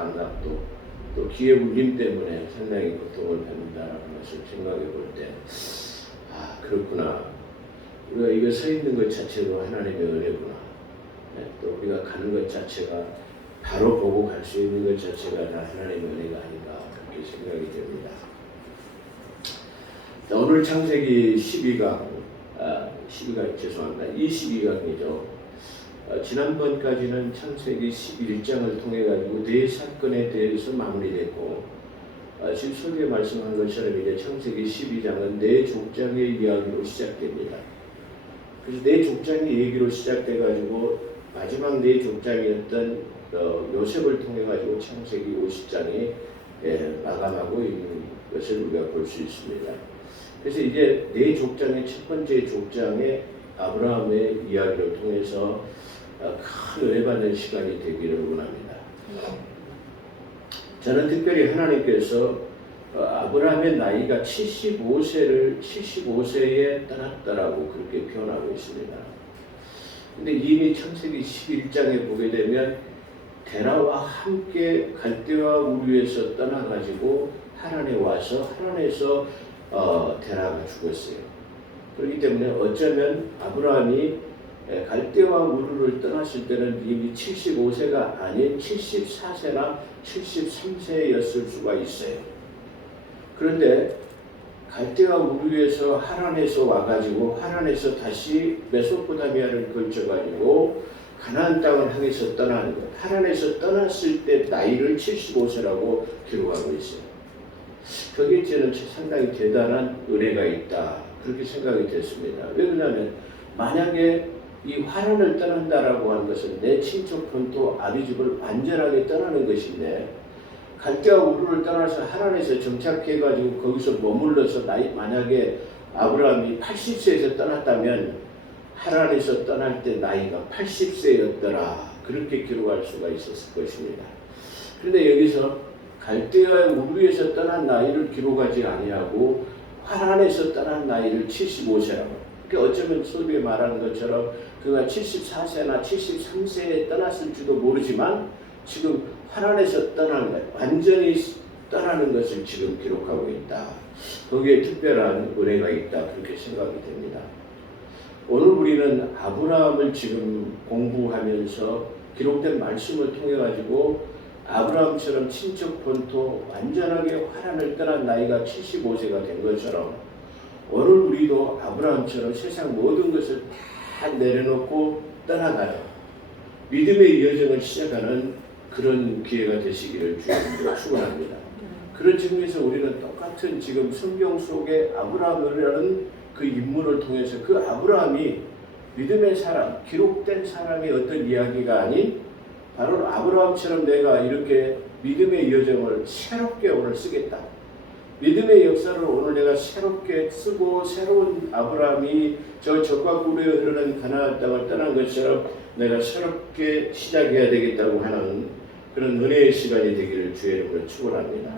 감각도 또 기회 울림 때문에 상당히 고통을 받는다라는 것을 생각해 볼 때, 그렇구나. 우리가 이거 서 있는 것 자체도 하나님의 은혜구나. 또 우리가 가는 것 자체가 바로 보고 갈 수 있는 것 자체가 다 하나님의 은혜가 아닌가 그렇게 생각이 됩니다. 자, 오늘 창세기 12강, 22강이죠. 지난번까지는 창세기 11장을 통해 가지고 네 사건에 대해서 마무리됐고, 지금 소개에 말씀한 것처럼 이제 창세기 12장은 네 족장의 이야기로 시작됩니다. 그래서 네 족장의 얘기로 시작돼 가지고 마지막 네 족장이었던 요셉을 통해 가지고 창세기 50장이 마감하고 있는 것을 우리가 볼 수 있습니다. 그래서 이제 네 족장의 첫 번째 족장의 아브라함의 이야기를 통해서 큰 은혜 받는 시간이 되기를 원합니다. 저는 특별히 하나님께서 아브라함의 나이가 75세에 떠났다라고 그렇게 표현하고 있습니다. 근데 이미 창세기 11장에 보게 되면 데라와 함께 갈대와 우르에서 떠나가지고 하란에 와서 하란에서 데라가 죽었어요. 그렇기 때문에 어쩌면 아브라함이 갈대와 우르를 떠났을 때는 이미 75세가 아닌 74세나 73세였을 수가 있어요. 그런데 갈대와 우르에서 하란에서 와가지고 하란에서 다시 메소포타미아를 걸쳐가지고 가나안 땅을 향해서 떠나는 것. 하란에서 떠났을 때 나이를 75세라고 기록하고 있어요. 거기에 저는 상당히 대단한 은혜가 있다. 그렇게 생각이 됐습니다. 왜 그러냐면 만약에 이 하란을 떠난다라고 하는 것은 내 친척 본토 아비집을 완전하게 떠나는 것인데 갈대와 우르를 떠나서 하란에서 정착해가지고 거기서 머물러서 만약에 아브라함이 80세에서 떠났다면 하란에서 떠날 때 나이가 80세였더라. 그렇게 기록할 수가 있었을 것입니다. 그런데 여기서 갈대와 우르에서 떠난 나이를 기록하지 아니하고 하란에서 떠난 나이를 75세라고. 그러니까 어쩌면 소비에 말하는 것처럼 그가 74세나 73세에 떠났을지도 모르지만 지금 하란에서 떠나는 것, 완전히 떠나는 것을 지금 기록하고 있다. 거기에 특별한 은혜가 있다. 그렇게 생각이 됩니다. 오늘 우리는 아브라함을 지금 공부하면서 기록된 말씀을 통해 가지고 아브라함처럼 친척 본토 완전하게 하란을 떠난 나이가 75세가 된 것처럼 오늘 우리도 아브라함처럼 세상 모든 것을 다 내려놓고 떠나가는 믿음의 여정을 시작하는 그런 기회가 되시기를 주님으로 축원합니다. 그런 측면에서 우리는 똑같은 지금 성경 속에 아브라함이라는 그 인물을 통해서 그 아브라함이 믿음의 사람, 기록된 사람의 어떤 이야기가 아닌 바로 아브라함처럼 내가 이렇게 믿음의 여정을 새롭게 오늘 쓰겠다. 믿음의 역사를 오늘 내가 새롭게 쓰고 새로운 아브라함이 저 적과 꿀에 흐르는 가나안 땅을 떠난 것처럼 내가 새롭게 시작해야 되겠다고 하는 그런 은혜의 시간이 되기를 주의 이름으로 축원합니다.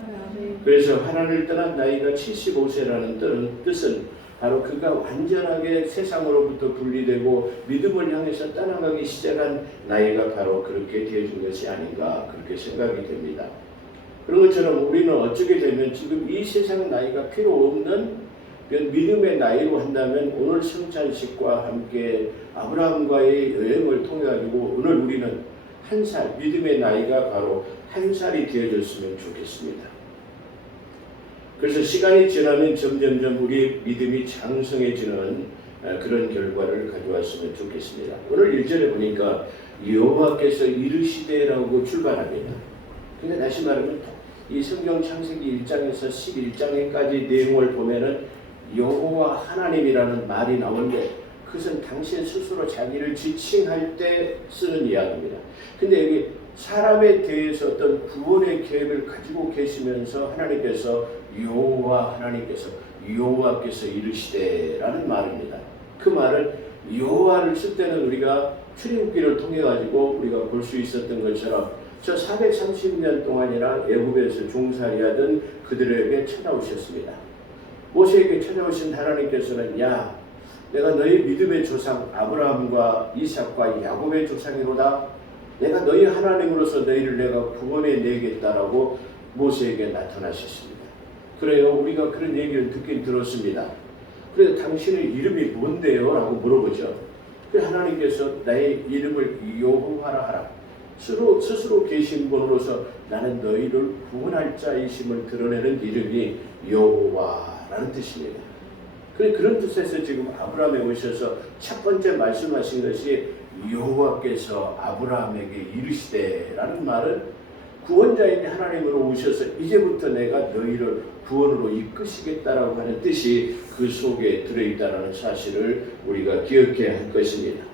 그래서 하나님을 떠난 나이가 75세라는 뜻은 바로 그가 완전하게 세상으로부터 분리되고 믿음을 향해서 떠나가기 시작한 나이가 바로 그렇게 되어진 것이 아닌가 그렇게 생각이 됩니다. 그런 것처럼 우리는 어쩌게 되면 지금 이 세상 나이가 필요 없는 믿음의 나이로 한다면 오늘 성찬식과 함께 아브라함과의 여행을 통해 가지고 오늘 우리는 한 살, 믿음의 나이가 바로 한 살이 되어졌으면 좋겠습니다. 그래서 시간이 지나면 점점점 우리 믿음이 장성해지는 그런 결과를 가져왔으면 좋겠습니다. 오늘 1절에 보니까 여호와께서 이르시되라고 출발합니다. 근데 다시 말하면 이 성경 창세기 1장에서 11장에까지 내용을 보면은 여호와 하나님이라는 말이 나오는데 그것은 당신 스스로 자기를 지칭할 때 쓰는 이야기입니다. 근데 여기 사람에 대해서 어떤 구원의 계획을 가지고 계시면서 하나님께서 여호와께서 이르시되라는 말입니다. 그 말은 여호와를 쓸 때는 우리가 출애굽기를 통해 가지고 우리가 볼 수 있었던 것처럼 저 430년 동안이나 애굽에서 종살이하던 그들에게 찾아오셨습니다. 모세에게 찾아오신 하나님께서는 야, 내가 너희 믿음의 조상 아브라함과 이삭과 야곱의 조상이로다. 내가 너희 하나님으로서 너희를 내가 구원해 내겠다라고 모세에게 나타나셨습니다. 그래요. 우리가 그런 얘기를 듣긴 들었습니다. 그래서 당신의 이름이 뭔데요? 라고 물어보죠. 그래서 하나님께서 나의 이름을 여호와라 하라. 스스로 계신 분으로서 나는 너희를 구원할 자이심을 드러내는 이름이 여호와라는 뜻입니다. 그런 뜻에서 지금 아브라함에 오셔서 첫 번째 말씀하신 것이 여호와께서 아브라함에게 이르시되라는 말은 구원자인 하나님으로 오셔서 이제부터 내가 너희를 구원으로 이끄시겠다라고 하는 뜻이 그 속에 들어있다는 사실을 우리가 기억해야 할 것입니다.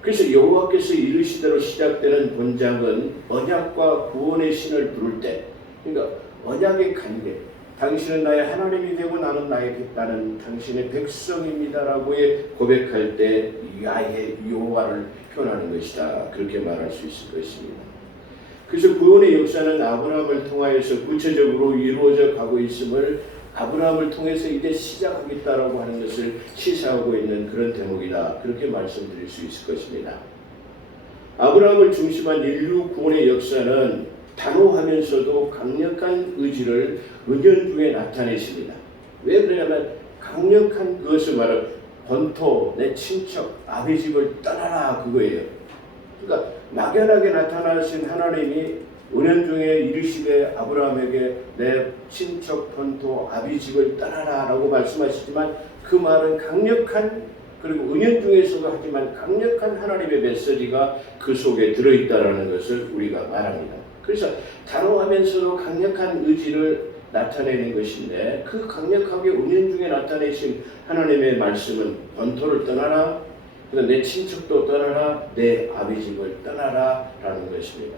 그래서 여호와께서 이르시대로 시작되는 본장은 언약과 구원의 신을 부를 때, 그러니까 언약의 관계, 당신은 나의 하나님이 되고 나는 나는 당신의 백성입니다라고의 고백할 때 야훼 여호와를 표현하는 것이다. 그렇게 말할 수 있을 것입니다. 그래서 구원의 역사는 아브라함을 통하여서 구체적으로 이루어져 가고 있음을 아브라함을 통해서 이제 시작하겠다라고 하는 것을 시사하고 있는 그런 대목이다. 그렇게 말씀드릴 수 있을 것입니다. 아브라함을 중심한 인류 구원의 역사는 단호하면서도 강력한 의지를 은연중에 나타내십니다. 왜 그러냐면 강력한 그것을 말하는 본토, 내 친척, 아비 집을 떠나라 그거예요. 그러니까 막연하게 나타나신 하나님이 은연중에 이르시되 아브라함에게 내 친척 본토 아비 집을 떠나라 라고 말씀하시지만 그 말은 강력한, 그리고 은연중에서도 하지만 강력한 하나님의 메시지가 그 속에 들어있다는 것을 우리가 말합니다. 그래서 단호하면서도 강력한 의지를 나타내는 것인데 그 강력하게 은연중에 나타내신 하나님의 말씀은 본토를 떠나라, 내 친척도 떠나라, 내 아비 집을 떠나라 라는 것입니다.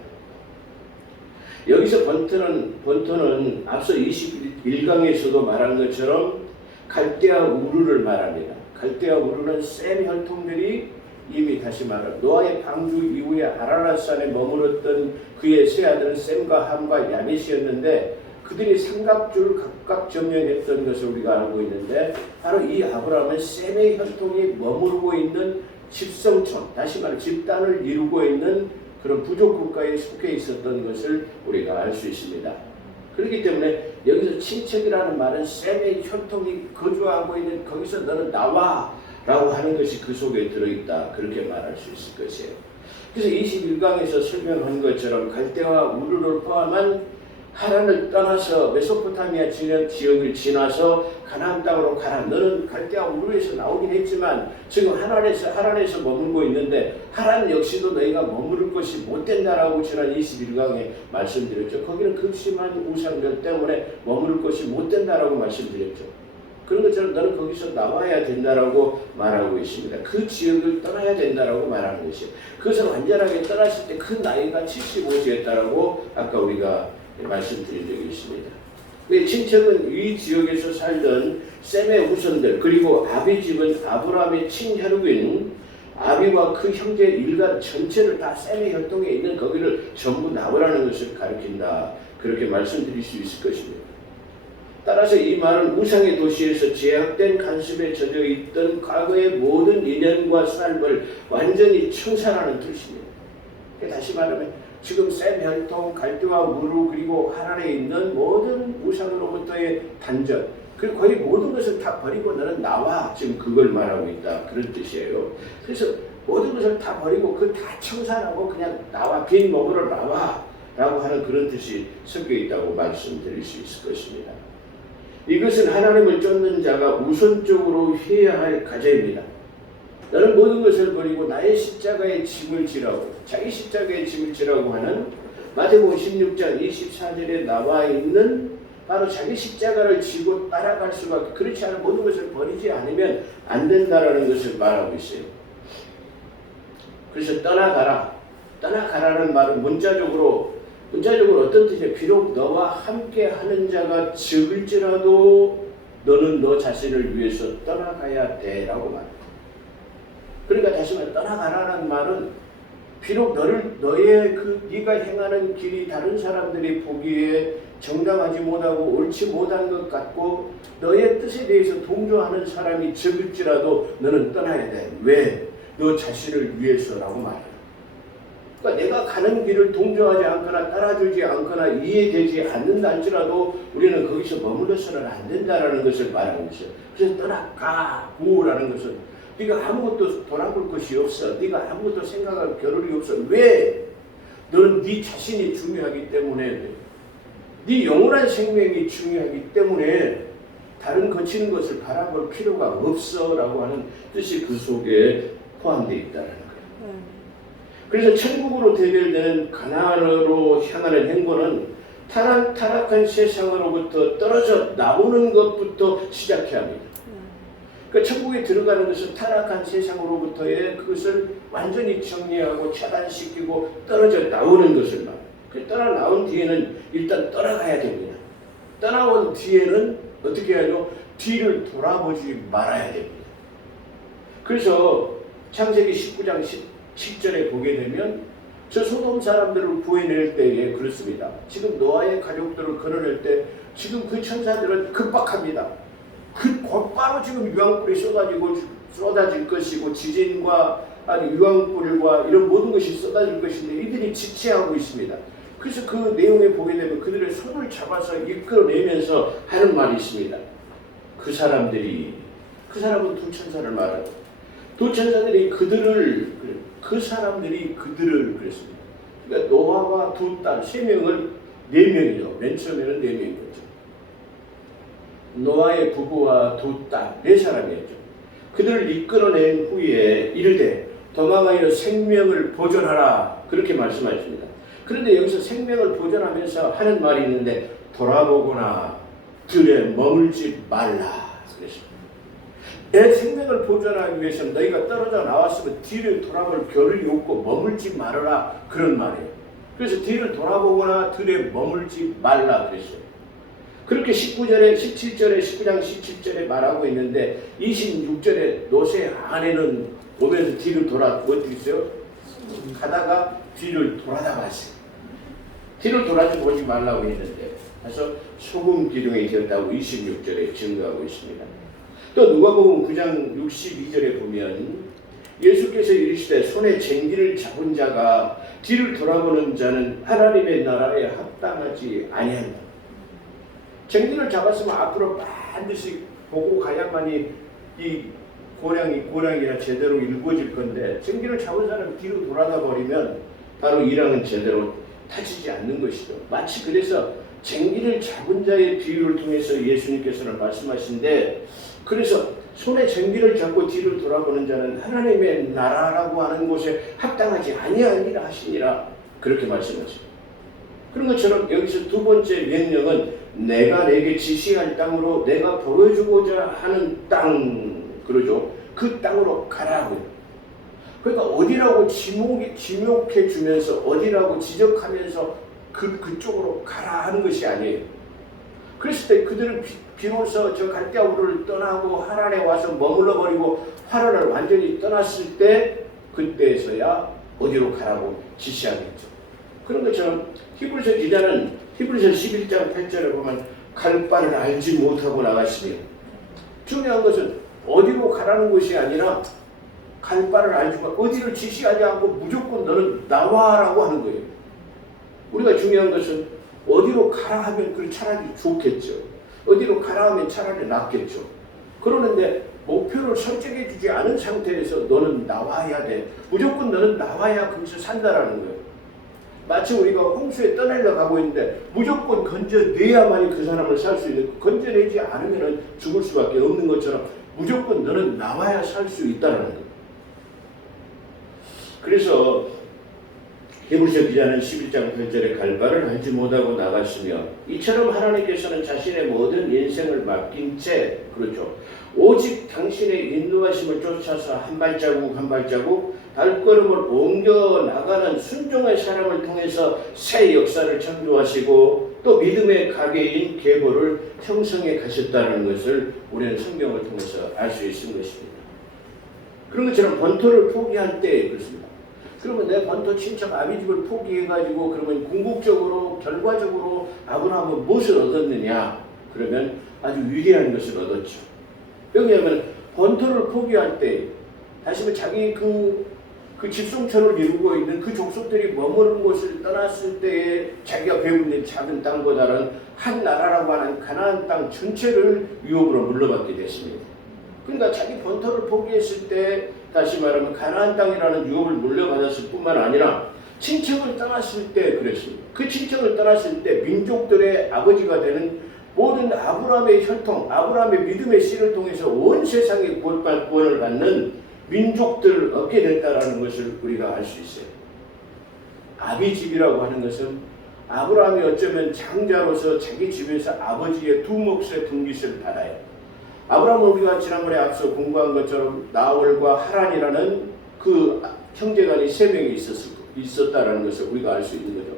여기서 본토는 앞서 21강에서도 말한 것처럼 갈대아 우르를 말합니다. 갈대아 우르는 셈 혈통들이 이미 다시 말하면 노아의 방주 이후에 아라랏산에 머물렀던 그의 세 아들은 셈과 함과 야벳이었는데 그들이 삼각주를 각각 점령했던 것을 우리가 알고 있는데 바로 이 아브라함은 셈의 혈통이 머무르고 있는 집성촌, 다시 말해 집단을 이루고 있는 그런 부족 국가에 속해 있었던 것을 우리가 알 수 있습니다. 그렇기 때문에 여기서 친척이라는 말은 셈의 혈통이 거주하고 있는 거기서 너는 나와 라고 하는 것이 그 속에 들어있다. 그렇게 말할 수 있을 것이에요. 그래서 21강에서 설명한 것처럼 갈대와 우르를 포함한 하란을 떠나서 메소포타미아 지역을 지나서 가나안 땅으로 가라. 너는 갈대아 우르에서 나오긴 했지만 지금 하란에서 머물고 있는데 하란 역시도 너희가 머무를 것이 못 된다라고 지난 21강에 말씀드렸죠. 거기는 극심한 우상들 때문에 머무를 것이 못 된다라고 말씀드렸죠. 그런 것처럼 너는 거기서 나와야 된다라고 말하고 있습니다. 그 지역을 떠나야 된다라고 말하는 것이에요. 그것을 완전하게 떠났을 때 그 나이가 75세였다라고 아까 우리가 말씀드린 적이 있습니다. 친척은 이 지역에서 살던 셈의 후손들, 그리고 아비 집은 아브라함의 친혈육인 아비와 그 형제 일가 전체를 다 셈의 혈통에 있는 거기를 전부 나오라는 것을 가리킨다. 그렇게 말씀드릴 수 있을 것입니다. 따라서 이 말은 우상의 도시에서 제약된 간섭에 젖어 있던 과거의 모든 인연과 삶을 완전히 청산하는 뜻입니다. 다시 말하면 지금 셈 혈통, 갈대와 우르 그리고 하란에 있는 모든 우상으로부터의 단절, 그리고 거의 모든 것을 다 버리고 너는 나와, 지금 그걸 말하고 있다. 그런 뜻이에요. 그래서 모든 것을 다 버리고 그 다 청산하고 그냥 나와, 빈 몸으로 나와 라고 하는 그런 뜻이 섞여 있다고 말씀드릴 수 있을 것입니다. 이것은 하나님을 쫓는 자가 우선적으로 해야 할 과제입니다. 너는 모든 것을 버리고 나의 십자가의 짐을 지라고, 자기 십자가의 짐을 지라고 하는 마태복음 16장 24절에 나와 있는 바로 자기 십자가를 지고 따라갈 수밖에, 그렇지 않은 모든 것을 버리지 않으면 안 된다라는 것을 말하고 있어요. 그래서 떠나가라는 말은 문자적으로 어떤 뜻이냐? 비록 너와 함께 하는 자가 적을지라도 너는 너 자신을 위해서 떠나가야 돼라고 말합니다. 그러니까 다시 말해 떠나가라는 말은 비록 네가 행하는 길이 다른 사람들이 보기에 정당하지 못하고 옳지 못한 것 같고 너의 뜻에 대해서 동조하는 사람이 적을지라도 너는 떠나야 돼. 왜? 너 자신을 위해서라고 말해요. 그러니까 내가 가는 길을 동조하지 않거나 따라주지 않거나 이해되지 않는다 할지라도 우리는 거기서 머물러서는 안 된다라는 것을 말하고 있어요. 그래서 떠나가고라는 것은 네가 아무것도 돌아볼 것이 없어. 네가 아무것도 생각할 겨를이 없어. 왜? 너는 네 자신이 중요하기 때문에, 네 영원한 생명이 중요하기 때문에 다른 거치는 것을 바라볼 필요가 없어라고 하는 뜻이 그 속에 포함되어 있다는 거예요. 그래서 천국으로 대별되는 가나안으로 향하는 행보는 타락한 세상으로부터 떨어져 나오는 것부터 시작해야 합니다. 그러니까 천국에 들어가는 것은 타락한 세상으로부터의 그것을 완전히 정리하고 차단시키고 떨어져 나오는 것을 말해요. 그 떠나 나온 뒤에는 일단 떠나가야 됩니다. 떠나온 뒤에는 어떻게 하죠? 뒤를 돌아보지 말아야 됩니다. 그래서 창세기 19장 17절에 보게 되면 저 소돔 사람들을 구해낼 때에 그렇습니다. 지금 노아의 가족들을 걸어낼 때 지금 그 천사들은 급박합니다. 그 곧바로 지금 유황불이 쏟아질 것이고 지진과 아니 유황불과 이런 모든 것이 쏟아질 것인데 이들이 지체하고 있습니다. 그래서 그 내용에 보게 되면 그들의 손을 잡아서 이끌어내면서 하는 말이 있습니다. 그 사람은 두 천사를 말하고 두 천사들이 그 사람들이 그들을 그랬습니다. 그러니까 노아와 두 딸, 세 명을 네 명이죠. 맨 처음에는 네 명인 거죠. 노아의 부부와 두 딸, 네 사람이었죠. 그들을 이끌어낸 후에 이르되 도망하여 생명을 보존하라 그렇게 말씀하십니다. 그런데 여기서 생명을 보존하면서 하는 말이 있는데 돌아보거나 들에 머물지 말라 그랬습니다. 내 생명을 보존하기 위해서는 너희가 떨어져 나왔으면 뒤를 돌아볼 겨를이 없고 머물지 말아라 그런 말이에요. 그래서 뒤를 돌아보거나 들에 머물지 말라 그랬어요. 그렇게 19장 17절에 말하고 있는데 26절에 롯의 아내는 오면서 뒤를 어떻게 있어요? 가다가 뒤를 돌아다 봤어요. 뒤를 돌아서 보지 말라고 했는데 그래서 소금 기둥에 되었다고 26절에 증거하고 있습니다. 또 누가복음 9장 62절에 보면 예수께서 이르시되 손에 쟁기를 잡은 자가 뒤를 돌아보는 자는 하나님의 나라에 합당하지 아니한다. 쟁기를 잡았으면 앞으로 반드시 보고 가야만이 이 고량이나 제대로 읽어질 건데 쟁기를 잡은 사람이 뒤로 돌아다 버리면 바로 이랑은 제대로 타지지 않는 것이죠. 마치 그래서 쟁기를 잡은 자의 비유를 통해서 예수님께서는 말씀하신데 그래서 손에 쟁기를 잡고 뒤를 돌아보는 자는 하나님의 나라라고 하는 곳에 합당하지 아니하니라 하시니라 그렇게 말씀하십니다. 그런 것처럼 여기서 두 번째 명령은 내가 내게 지시할 땅으로 내가 보여주고자 하는 땅 그러죠. 그 땅으로 가라고요. 그러니까 어디라고 지목해 주면서 어디라고 지적하면서 그쪽으로 가라 하는 것이 아니에요. 그랬을 때 그들은 비로소 저 갈대아우르를 떠나고 하란에 와서 머물러 버리고 하란을 완전히 떠났을 때 그때서야 어디로 가라고 지시하겠죠. 그런 것처럼 히브리서 기자는 히브리서 11장 8절에 보면 갈 바를 알지 못하고 나갔으며 중요한 것은 어디로 가라는 것이 아니라 갈 바를 알지 못하고 어디를 지시하지 않고 무조건 너는 나와라고 하는 거예요. 우리가 중요한 것은 어디로 가라 하면 차라리 좋겠죠. 어디로 가라 하면 차라리 낫겠죠. 그러는데 목표를 설정해 주지 않은 상태에서 너는 나와야 돼. 무조건 너는 나와야 거기서 산다라는 거예요. 마치 우리가 홍수에 떠내려 가고 있는데 무조건 건져내야만이 그 사람을 살 수 있는, 건져내지 않으면 죽을 수밖에 없는 것처럼 무조건 너는 나와야 살 수 있다는 거예요. 그래서 히브리서 기자는 11장 8절에 갈 바를 알지 못하고 나갔으며 이처럼 하나님께서는 자신의 모든 인생을 맡긴 채 그렇죠. 오직 당신의 인도하심을 쫓아서 한 발자국 한 발자국 발걸음을 옮겨 나가는 순종의 사람을 통해서 새 역사를 창조하시고 또 믿음의 가게인 계보를 형성해 가셨다는 것을 우리는 성경을 통해서 알 수 있는 것입니다. 그런 것처럼 번토를 포기할 때 그렇습니다. 그러면 내 번토 친척 아비집을 포기해가지고 그러면 궁극적으로 결과적으로 아브라함은 무엇을 얻었느냐? 그러면 아주 위대한 것을 얻었죠. 왜냐하면 번토를 포기할 때 다시 자기 그 그 집성촌을 이루고 있는 그 족속들이 머무는 곳을 떠났을 때에 자기가 배운 작은 땅보다는 한 나라라고 하는 가나안 땅 전체를 유업으로 물러받게 됐습니다. 그러니까 자기 본토를 포기했을 때 다시 말하면 가나안 땅이라는 유업을 물려받았을 뿐만 아니라 친척을 떠났을 때 그랬습니다. 그 친척을 떠났을 때 민족들의 아버지가 되는 모든 아브라함의 혈통, 아브라함의 믿음의 씨를 통해서 온 세상에 구원을 받는 민족들을 얻게 됐다라는 것을 우리가 알 수 있어요. 아비집이라고 하는 것은 아브라함이 어쩌면 장자로서 자기 집에서 아버지의 두 몫의 분깃을 받아요. 아브라함은 우리가 지난번에 앞서 공부한 것처럼 나홀과 하란이라는 그 형제간이 세 명이 있었다라는 것을 우리가 알 수 있는 거죠.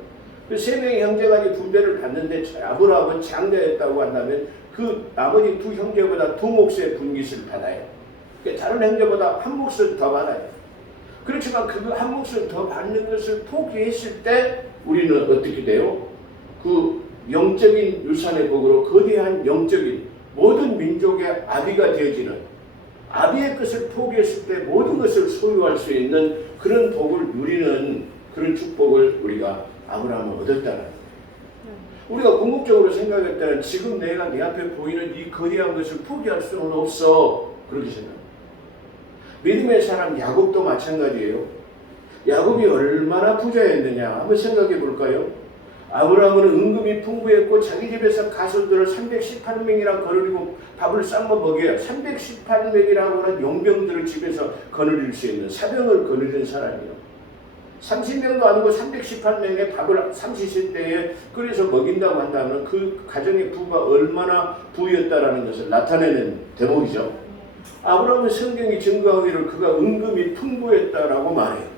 그 세 명의 형제간이 분배를 받는데 아브라함은 장자였다고 한다면 그 나머지 두 형제보다 두 몫의 분깃을 받아요. 다른 형제보다 한 몫을 더 받아요. 그렇지만 그 한 몫을 더 받는 것을 포기했을 때 우리는 어떻게 돼요? 그 영적인 유산의 복으로 거대한 영적인 모든 민족의 아비가 되어지는 아비의 것을 포기했을 때 모든 것을 소유할 수 있는 그런 복을 누리는 그런 축복을 우리가 아브라함은 얻었다는 거예요. 우리가 궁극적으로 생각할 때는 지금 내가 내 앞에 보이는 이 거대한 것을 포기할 수는 없어. 그렇게 생각합니다. 믿음의 사람 야곱도 마찬가지예요. 야곱이 얼마나 부자였느냐 한번 생각해 볼까요? 아브라함은 은금이 풍부했고 자기 집에서 가수들을 318명이나 거느리고 밥을 삶아 먹여요. 318명이라고 하는 용병들을 집에서 거느릴 수 있는 사병을 거느리는 사람이에요. 30명도 아니고 318명의 밥을 삼시세때에 끓여서 먹인다고 한다면 그 가정의 부가 얼마나 부였다라는 것을 나타내는 대목이죠. 아브라함은 성경이 증거하기를 그가 은금이 풍부했다라고 말해요.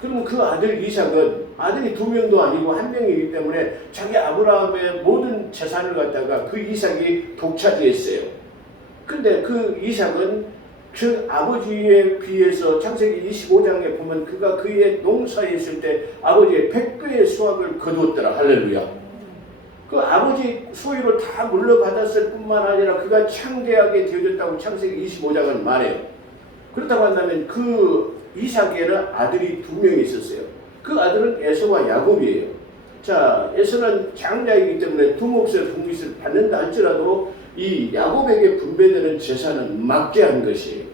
그러면 그 아들 이삭은 아들이 두 명도 아니고 한 명이기 때문에 자기 아브라함의 모든 재산을 갖다가 그 이삭이 독차지했어요. 근데 그 이삭은 그 아버지에 비해서 창세기 25장에 보면 그가 그의 농사에 있을 때 아버지의 100배의 수확을 거두었더라. 할렐루야. 그 아버지 소유를 다 물려받았을 뿐만 아니라 그가 창대하게 되어졌다고 창세기 25장은 말해요. 그렇다고 한다면 그 이삭에는 아들이 두 명이 있었어요. 그 아들은 에서와 야곱이에요. 자, 에서는 장자이기 때문에 두 몫의 분깃을 받는다 할지라도 이 야곱에게 분배되는 재산은 막대한 것이에요.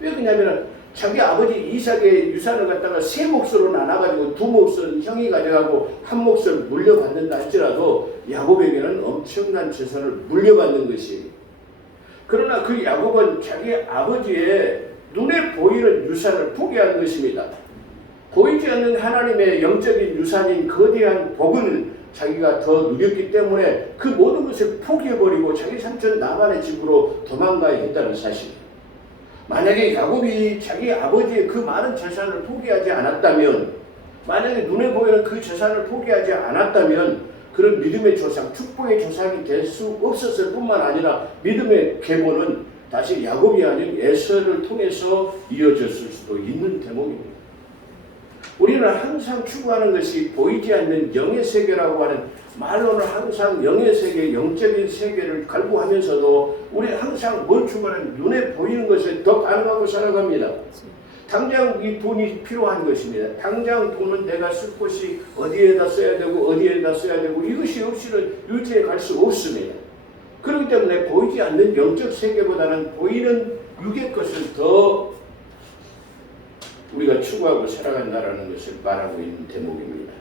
왜 그러냐면 자기 아버지 이삭의 유산을 갖다가 세 몫으로 나눠가지고 두 몫은 형이 가져가고 한 몫을 물려받는다 할지라도 야곱에게는 엄청난 재산을 물려받는 것이에요. 그러나 그 야곱은 자기 아버지의 눈에 보이는 유산을 포기한 것입니다. 보이지 않는 하나님의 영적인 유산인 거대한 복을 자기가 더 누렸기 때문에 그 모든 것을 포기해버리고 자기 삼촌 나만의 집으로 도망가야 했다는 사실이에요. 만약에 야곱이 자기 아버지의 그 많은 재산을 포기하지 않았다면, 만약에 눈에 보이는 그 재산을 포기하지 않았다면 그런 믿음의 조상, 축복의 조상이 될 수 없었을 뿐만 아니라 믿음의 계보는 다시 야곱이 아닌 에서를 통해서 이어졌을 수도 있는 대목입니다. 우리는 항상 추구하는 것이 보이지 않는 영의 세계라고 하는, 말로는 항상 영의 세계, 영적인 세계를 갈구하면서도 우리 항상 뭘 추구하는, 눈에 보이는 것에 더 반응하고 살아갑니다. 당장 이 돈이 필요한 것입니다. 당장 돈은 내가 쓸 곳이 어디에다 써야 되고 어디에다 써야 되고 이것이 없이는 유지해 갈 수 없습니다. 그렇기 때문에 보이지 않는 영적 세계보다는 보이는 육의 것을 더 우리가 추구하고 살아간다는 것을 말하고 있는 대목입니다.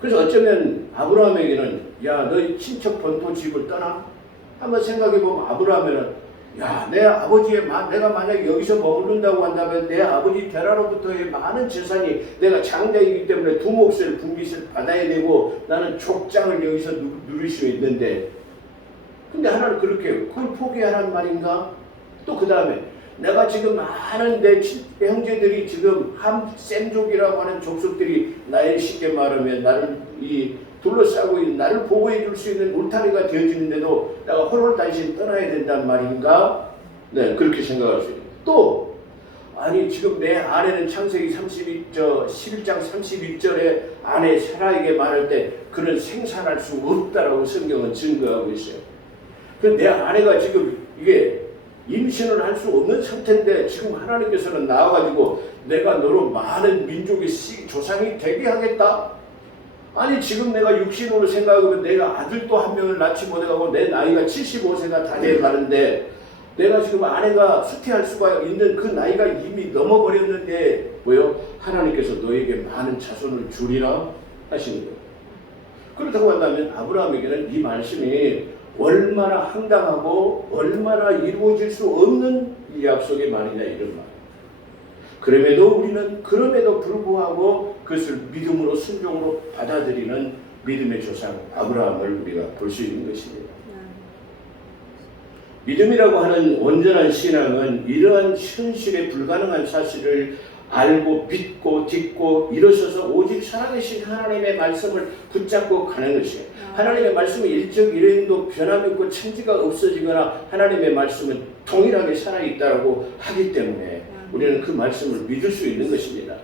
그래서 어쩌면 아브라함에게는 야, 너희 친척 본토 집을 떠나? 한번 생각해보면 아브라함에는 야, 내 아버지의 내가 만약에 여기서 머무른다고 한다면 내 아버지 데라로부터의 많은 재산이, 내가 장자이기 때문에 두 몫을 분깃을 받아야 되고 나는 족장을 여기서 누릴 수 있는데, 근데 하나는 그렇게 그걸 포기하란 말인가? 또 그 다음에 내가 지금 많은 내 형제들이 지금 셈족이라고 하는 족속들이 나의 쉽게 말하면 나를 둘러싸고 있는, 나를 보호해 줄 수 있는 울타리가 되어지는데도 내가 홀홀단신 떠나야 된단 말인가? 네, 그렇게 생각할 수 있어요. 또 아니 지금 내 아내는 창세기 11장 31절에 아내 사라에게 말할 때 그는 생산할 수 없다라고 성경은 증거하고 있어요. 그래서 내 아내가 지금 이게 임신을 할 수 없는 상태인데 지금 하나님께서는 나와가지고 내가 너로 많은 민족의 조상이 되게 하겠다? 아니 지금 내가 육신으로 생각하면 내가 아들도 한 명을 낳지 못해가고 내 나이가 75세가 다 돼가는데 내가 지금 아내가 수태할 수가 있는 그 나이가 이미 넘어버렸는데 뭐요? 하나님께서 너에게 많은 자손을 주리라 하시는 거예요. 그렇다고 한다면 아브라함에게는 이 말씀이 얼마나 황당하고 얼마나 이루어질 수 없는 이 약속의 말이냐 이런 말. 그럼에도 불구하고 그것을 믿음으로 순종으로 받아들이는 믿음의 조상 아브라함을 우리가 볼 수 있는 것입니다. 믿음이라고 하는 온전한 신앙은 이러한 현실에 불가능한 사실을 알고 믿고 딛고 일어서서 오직 살아계신 하나님의 말씀을 붙잡고 가는 것이에요. 하나님의 말씀은 일적 일행도 변함이 없고 천지가 없어지거나 하나님의 말씀은 동일하게 살아있다고 하기 때문에 우리는 그 말씀을 믿을 수 있는 것입니다.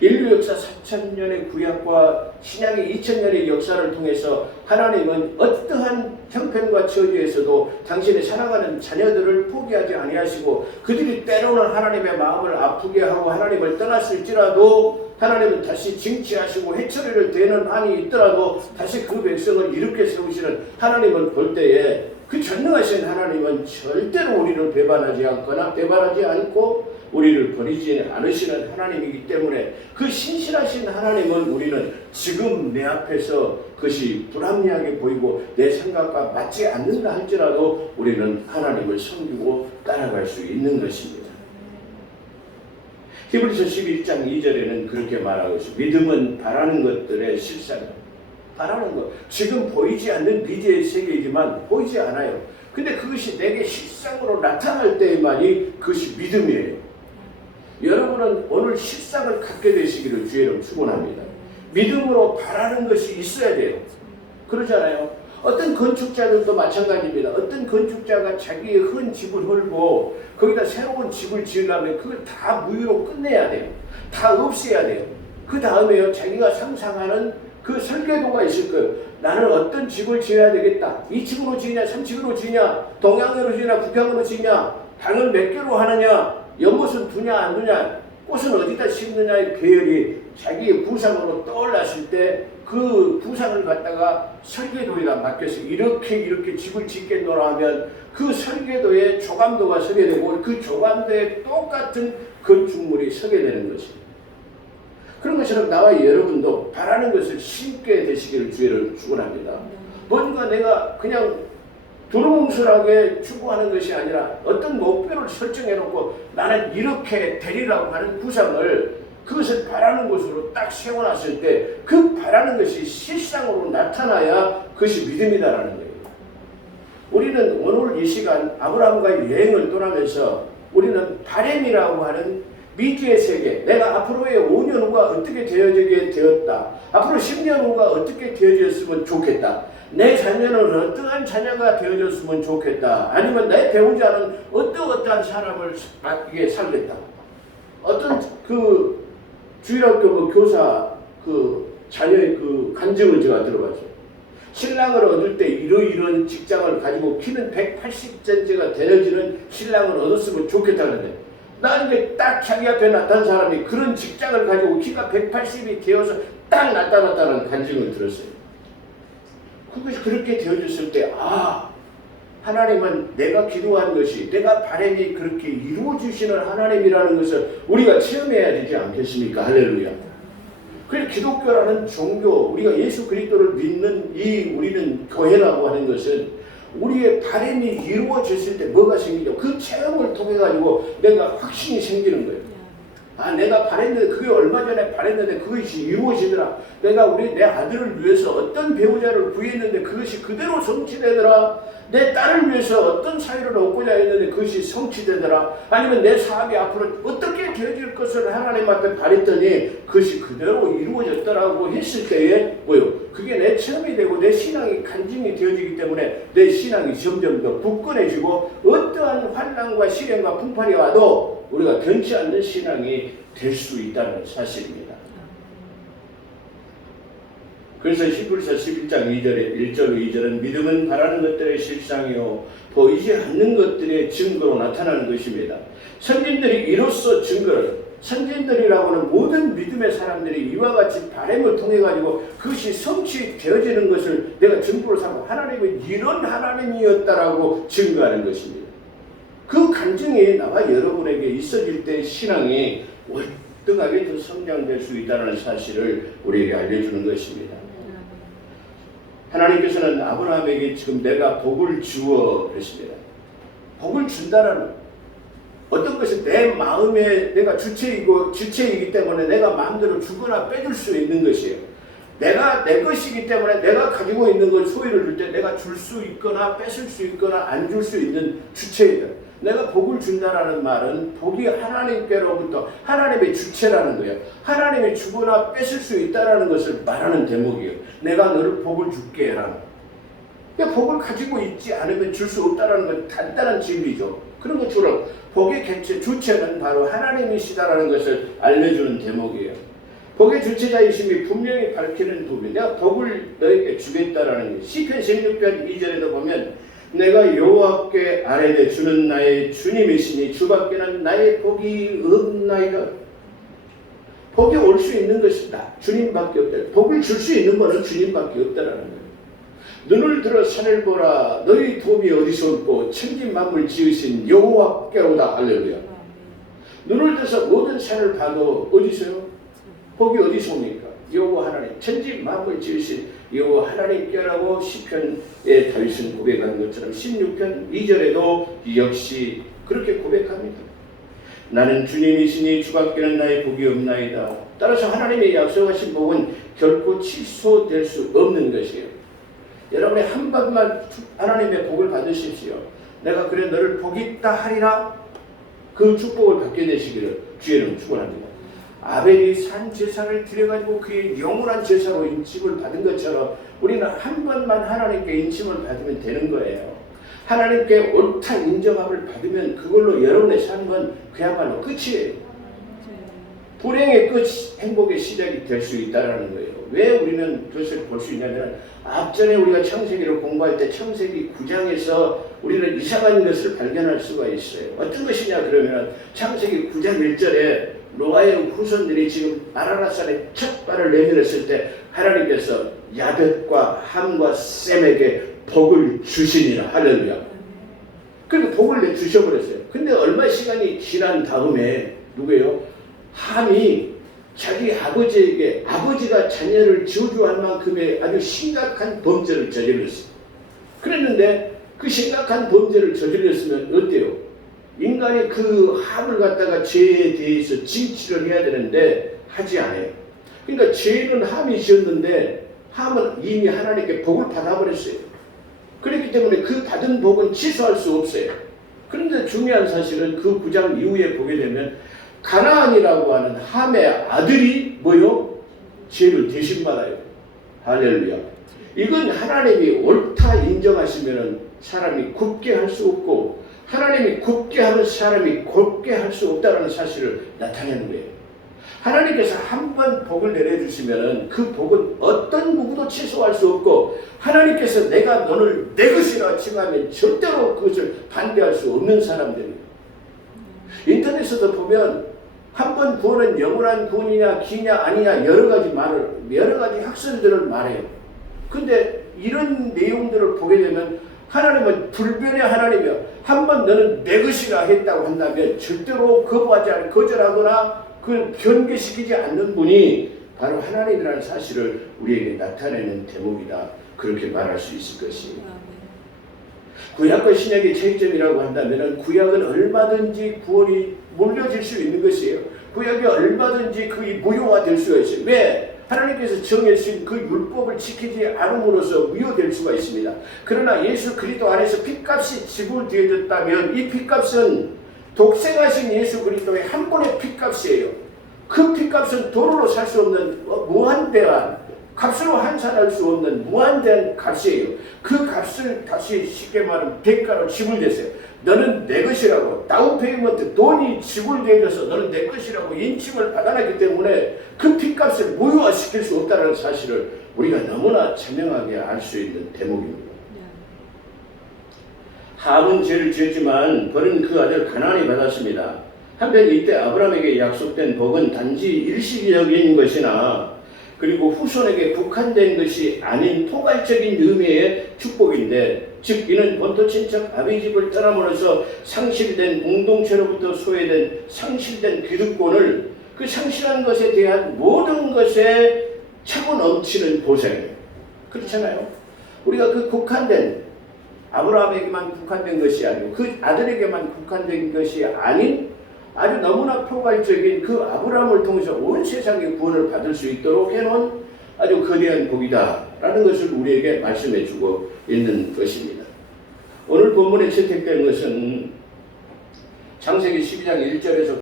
인류 역사 4,000년의 구약과 신약의 2,000년의 역사를 통해서 하나님은 어떠한 형편과 처지에서도 당신의 사랑하는 자녀들을 포기하지 아니하시고 그들이 때로는 하나님의 마음을 아프게 하고 하나님을 떠났을지라도 하나님은 다시 징치하시고 해처리를 대는 한이 있더라도 다시 그 백성을 일으켜 세우시는 하나님을 볼 때에 그 전능하신 하나님은 절대로 우리를 배반하지 않고 우리를 버리지 않으시는 하나님이기 때문에 그 신실하신 하나님은 우리는 지금 내 앞에서 그것이 불합리하게 보이고 내 생각과 맞지 않는다 할지라도 우리는 하나님을 섬기고 따라갈 수 있는 것입니다. 히브리서 11장 2절에는 그렇게 말하고 있습니다. 믿음은 바라는 것들의 실상이다. 바라는 것. 지금 보이지 않는 미지의 세계이지만 보이지 않아요. 근데 그것이 내게 실상으로 나타날 때만이 그것이 믿음이에요. 여러분은 오늘 실상을 갖게 되시기를 주의 이름 축원합니다. 믿음으로 바라는 것이 있어야 돼요. 그러잖아요. 어떤 건축자들도 마찬가지입니다. 어떤 건축자가 자기의 흔 집을 헐고 거기다 새로운 집을 지으려면 그걸 다 무효로 끝내야 돼요. 다 없애야 돼요. 그 다음에요 자기가 상상하는 그 설계도가 있을 거예요. 나는 어떤 집을 지어야 되겠다. 2층으로 지으냐 3층으로 지으냐 동양으로 지으냐 북향으로 지으냐 방을 몇 개로 하느냐 연못은 두냐 안 두냐 꽃은 어디다 심느냐의 계열이 자기의 구상으로 떠올랐을 때 그 구상을 갖다가 설계도에다 맡겨서 이렇게 집을 짓겠노라 하면 그 설계도에 조감도가 서게 되고 그 조감도에 똑같은 건축물이 서게 되는 것입니다. 그런 것처럼 나와 여러분도 바라는 것을 심게 되시기를 주의를 축원합니다. 뭔가 내가 그냥 두루뭉술하게 추구하는 것이 아니라 어떤 목표를 설정해놓고 나는 이렇게 되리라고 하는 구상을 그것을 바라는 것으로 딱 세워놨을 때 그 바라는 것이 실상으로 나타나야 그것이 믿음이다라는 거예요. 우리는 오늘 이 시간 아브라함과 여행을 떠나면서 우리는 바램이라고 하는 미지의 세계, 내가 앞으로의 5년 후가 어떻게 되어지게 되었다. 앞으로 10년 후가 어떻게 되어졌으면 좋겠다. 내 자녀는 어떠한 자녀가 되어졌으면 좋겠다. 아니면 내 배우자는 어떠한 사람을 살겠다. 어떤 그 주일학교 교사 자녀의 그 간증을 제가 들어봤어요. 신랑을 얻을 때 이런 직장을 가지고 키는 180cm가 되어지는 신랑을 얻었으면 좋겠다 그러는데 나중에 딱 자기 앞에 나타난 사람이 그런 직장을 가지고 키가 180이 되어서 딱 나타났다는 간증을 들었어요. 그것이 그렇게 되어졌을 때 하나님은 내가 기도한 것이 내가 바람이 그렇게 이루어주시는 하나님이라는 것을 우리가 체험해야 되지 않겠습니까? 할렐루야. 그래서 기독교라는 종교, 우리가 예수 그리스도를 믿는 우리는 교회라고 하는 것은 우리의 바람이 이루어졌을 때 뭐가 생기죠? 그 체험을 통해 가지고 내가 확신이 생기는 거예요. 내가 바랬는데 그게 얼마 전에 바랬는데 그것이 이루어지더라. 내가 내 아들을 위해서 어떤 배우자를 구했는데 그것이 그대로 성취되더라. 내 딸을 위해서 어떤 사유를 얻고자 했는데 그것이 성취되더라. 아니면 내 사업이 앞으로 어떻게 되어질 것을 하나님 앞에 바랬더니 그것이 그대로 이루어졌더라고 했을 때에 그게 내 체험이 되고 내 신앙이 간증이 되어지기 때문에 내 신앙이 점점 더 굳건해지고 어떠한 환난과 시련과 풍파가 와도 우리가 변치 않는 신앙이 될 수 있다는 사실입니다. 그래서 히브리서 11장 2절에 1절 2절은 믿음은 바라는 것들의 실상이요 보이지 않는 것들의 증거로 나타나는 것입니다. 선진들이 이로써 증거를 선진들이라고는 모든 믿음의 사람들이 이와 같이 바람을 통해 가지고 그것이 성취되어지는 것을 내가 증거로 삼고 하나님은 이런 하나님이었다라고 증거하는 것입니다. 그 간증이 나와 여러분에게 있어질 때 신앙이 월등하게 더 성장될 수 있다는 사실을 우리에게 알려주는 것입니다. 하나님께서는 아브라함에게 지금 내가 복을 주어 그랬습니다. 복을 준다라는 어떤 것이 내 마음에 내가 주체이기 때문에 내가 마음대로 주거나 빼줄 수 있는 것이에요. 내가 내 것이기 때문에 내가 가지고 있는 걸 소유를 줄 때 내가 줄 수 있거나 뺏을 수 있거나 안 줄 수 있는 주체이다. 내가 복을 준다라는 말은 복이 하나님께로부터 하나님의 주체라는 거예요. 하나님이 주거나 뺏을 수 있다라는 것을 말하는 대목이에요. 내가 너를 복을 줄게 라는. 그러니까 복을 가지고 있지 않으면 줄 수 없다라는 건 간단한 진리죠. 그런 것처럼 복의 객체 주체는 바로 하나님이시다라는 것을 알려주는 대목이에요. 복의 주체자이심이 분명히 밝히는 부분. 내가 복을 너에게 주겠다라는 게 시편 16편 2절에도 보면 내가 여호와께 아뢰되 주는 나의 주님이시니 주밖에는 나의 복이 없나이다. 복이 올 수 있는 것이 나 주님밖에 없다. 복을 줄 수 있는 것은 주님밖에 없다라는 거예요. 눈을 들어 산을 보라 너희 도움이 어디서 없고 천지 만물 지으신 여호와께로다. 할렐루야. 눈을 들어서 모든 산을 봐도 어디서요? 복이 어디서 옵니까? 여호와 하나님 천지 만물 지으신 여호와 하나님께라고 시편에 다윗은 고백한 것처럼 16편 2절에도 역시 그렇게 고백합니다. 나는 주님이시니 주밖에는 나의 복이 없나이다. 따라서 하나님의 약속하신 복은 결코 취소될 수 없는 것이에요. 여러분이 한 번만 하나님의 복을 받으십시오. 내가 그래 너를 복이 있다 하리라. 그 축복을 받게 되시기를 주의는 축원합니다. 아벨이 산 제사를 드려가지고 그의 영원한 제사로 인침을 받은 것처럼 우리는 한 번만 하나님께 인침을 받으면 되는 거예요. 하나님께 옳다 인정함을 받으면 그걸로 여러분의 삶은 그야말로 끝이에요. 불행의 끝, 행복의 시작이 될 수 있다는 거예요. 왜 우리는 그것을 볼 수 있냐면 앞전에 우리가 창세기를 공부할 때 창세기 9장에서 우리는 이상한 것을 발견할 수가 있어요. 어떤 것이냐 그러면 창세기 9장 1절에 노아의 후손들이 지금 아라랏산에 첫 발을 내밀었을 때 하나님께서 야벳과 함과 셈에게 복을 주시니라. 할렐루야. 그리고 복을 내주셔버렸어요. 근데 얼마 시간이 지난 다음에 누구예요? 함이 자기 아버지에게 아버지가 자녀를 저주할 만큼의 아주 심각한 범죄를 저질렀어요. 그랬는데 그 심각한 범죄를 저질렀으면 어때요? 인간이 그 함을 갖다가 죄에 대해서 징치를 해야 되는데 하지 않아요. 그러니까 죄는 함이 지었는데 함은 이미 하나님께 복을 받아버렸어요. 그렇기 때문에 그 받은 복은 취소할 수 없어요. 그런데 중요한 사실은 그 9장 이후에 보게 되면 가나안이라고 하는 함의 아들이 뭐요? 죄를 대신받아요. 할렐루야. 이건 하나님이 옳다 인정하시면 사람이 굽게 할 수 없고 하나님이 굽게 하는 사람이 곱게 할 수 없다는 사실을 나타내는 거예요. 하나님께서 한 번 복을 내려주시면 그 복은 어떤 누구도 취소할 수 없고 하나님께서 내가 너를 내 것이라 칭하면 절대로 그것을 반대할 수 없는 사람들입니다. 인터넷에도 보면 한 번 구원은 영원한 구원이냐 기냐 아니냐 여러 가지 학설들을 말해요. 근데 이런 내용들을 보게 되면 하나님은 불변의 하나님이요. 한 번 너는 내 것이라 했다고 한다면 절대로 거부하지 않고 거절하거나 그걸 변개시키지 않는 분이 바로 하나님이라는 사실을 우리에게 나타내는 대목이다. 그렇게 말할 수 있을 것입니다. 구약과 신약의 차이점이라고 한다면 구약은 얼마든지 구원이 물려질 수 있는 것이에요. 구약이 얼마든지 그게 무효화될 수가 있어요. 왜? 하나님께서 정해주신 그 율법을 지키지 않음으로써 무효될 수가 있습니다. 그러나 예수 그리스도 안에서 핏값이 지불되어졌다면 이 핏값은 독생하신 예수 그리스도의 한 번의 핏값이에요. 그 핏값은 돈으로 살 수 없는 무한대한 값으로 환산할 수 없는 무한대한 값이에요. 그 값을 다시 쉽게 말하면 대가로 지불됐어요. 너는 내 것이라고 다운페이먼트 돈이 지불되어져서 너는 내 것이라고 인침을 받아놨기 때문에 그 핏값을 무효화시킬 수 없다는 사실을 우리가 너무나 자명하게 알 수 있는 대목입니다. 함은 죄를 지었지만 벌은 그 아들 가나안이 받았습니다. 한편 이때 아브라함에게 약속된 복은 단지 일시적인 것이나 그리고 후손에게 국한된 것이 아닌 포괄적인 의미의 축복인데, 즉 이는 본토 친척 아비집을 떠남으로써 상실된 공동체로부터 소외된 상실된 기득권을 그 상실한 것에 대한 모든 것에 차고 넘치는 보상이에요. 그렇잖아요. 우리가 그 국한된, 아브라함에게만 국한된 것이 아니고 그 아들에게만 국한된 것이 아닌 아주 너무나 포괄적인 그 아브라함을 통해서 온 세상의 구원을 받을 수 있도록 해놓은 아주 거대한 복이다라는 것을 우리에게 말씀해주고 있는 것입니다. 오늘 본문에 채택된 것은 창세기 12장 1절에서